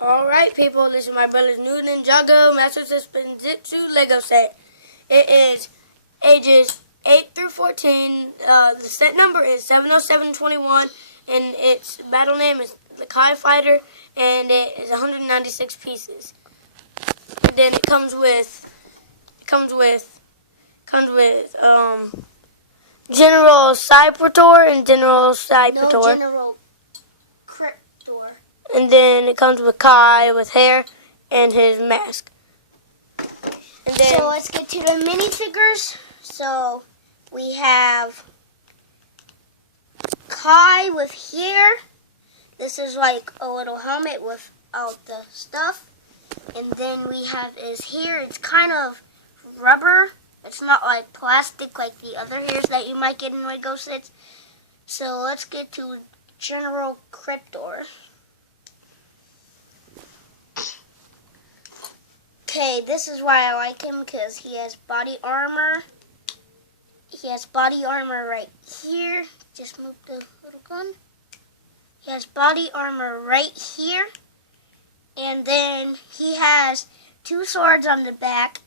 Alright people, this is my brother's new Ninjago Master System Zenitsu Lego set. It is ages 8 through 14. The set number is 70721 and its battle name is the Kai Fighter, and it is 196 pieces. And then it comes with General Cybertor and General Cybertor. No, General Cryptor. And then it comes with Kai with hair and his mask. And then, so let's get to the minifigures. So we have Kai with hair. This is like a little helmet without the stuff. And then we have his hair. It's kind of rubber. It's not like plastic like the other hairs that you might get in Lego sets. So let's get to General Cryptor. Okay, this is why I like him, because he has body armor. He has body armor right here. Just move the little gun. He has body armor right here. And then he has two swords on the back.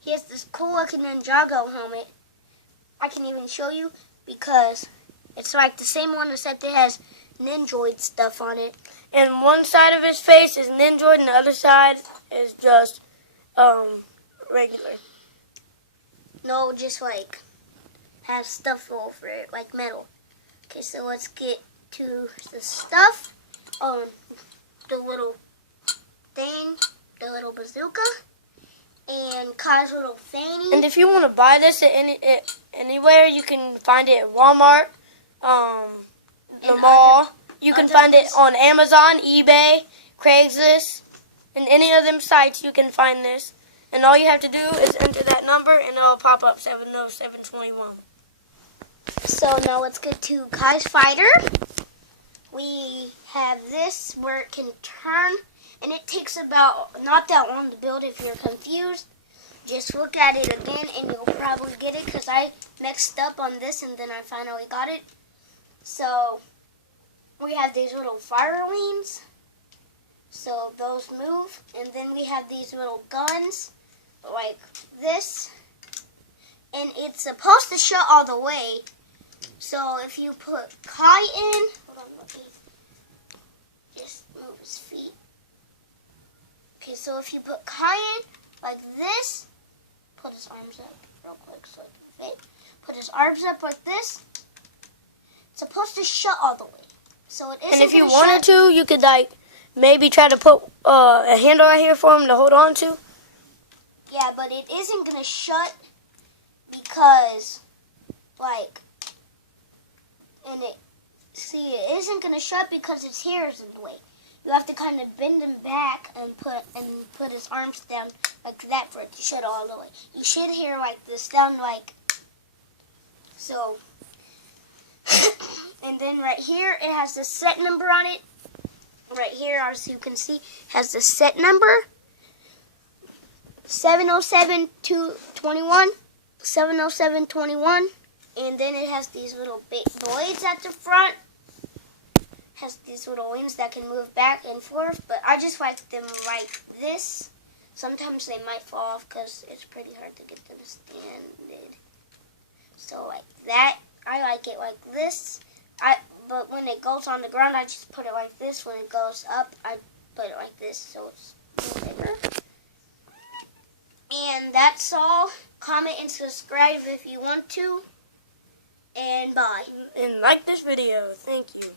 He has this cool looking Ninjago helmet. I can even show you because it's like the same one except it has Ninjoid stuff on it. And one side of his face is Ninjoid and the other side is just regular. No, just like has stuff over it, like metal. Okay, so let's get to the stuff. The little thing, the little bazooka, and Kai's little fanny. And if you want to buy this at anywhere, you can find it at Walmart, the mall. You can find it on Amazon, eBay, Craigslist, and any of them sites you can find this. And all you have to do is enter that number and it'll pop up 70721. So now let's get to Kai's Fighter. We have this where it can turn, and it takes about not that long to build. If you're confused, just look at it again and you'll probably get it, because I mixed up on this and then I finally got it. So we have these little fire wings. So those move, and then we have these little guns like this, and it's supposed to shut all the way. So if you put Kai in, hold on, let me just move his feet. Okay, so if you put Kai in like this, put his arms up real quick so it can fit. Put his arms up like this. It's supposed to shut all the way. So it isn't. And if you wanted to, you could like maybe try to put a handle right here for him to hold on to. Yeah, but it isn't going to shut because, like, it isn't going to shut because his hair is in the way. You have to kind of bend him back and put his arms down like that for it to shut all the way. You should hear like this down like so. And then right here, it has the set number on it. Right here, as you can see, has the set number 70721, 70721, and then it has these little big blades at the front. Has these little wings that can move back and forth, but I just like them like this. Sometimes they might fall off because it's pretty hard to get them standing. So like that, I like it like this. But when it goes on the ground, I just put it like this. When it goes up, I put it like this, so it's bigger. And that's all. Comment and subscribe if you want to. And bye. And like this video. Thank you.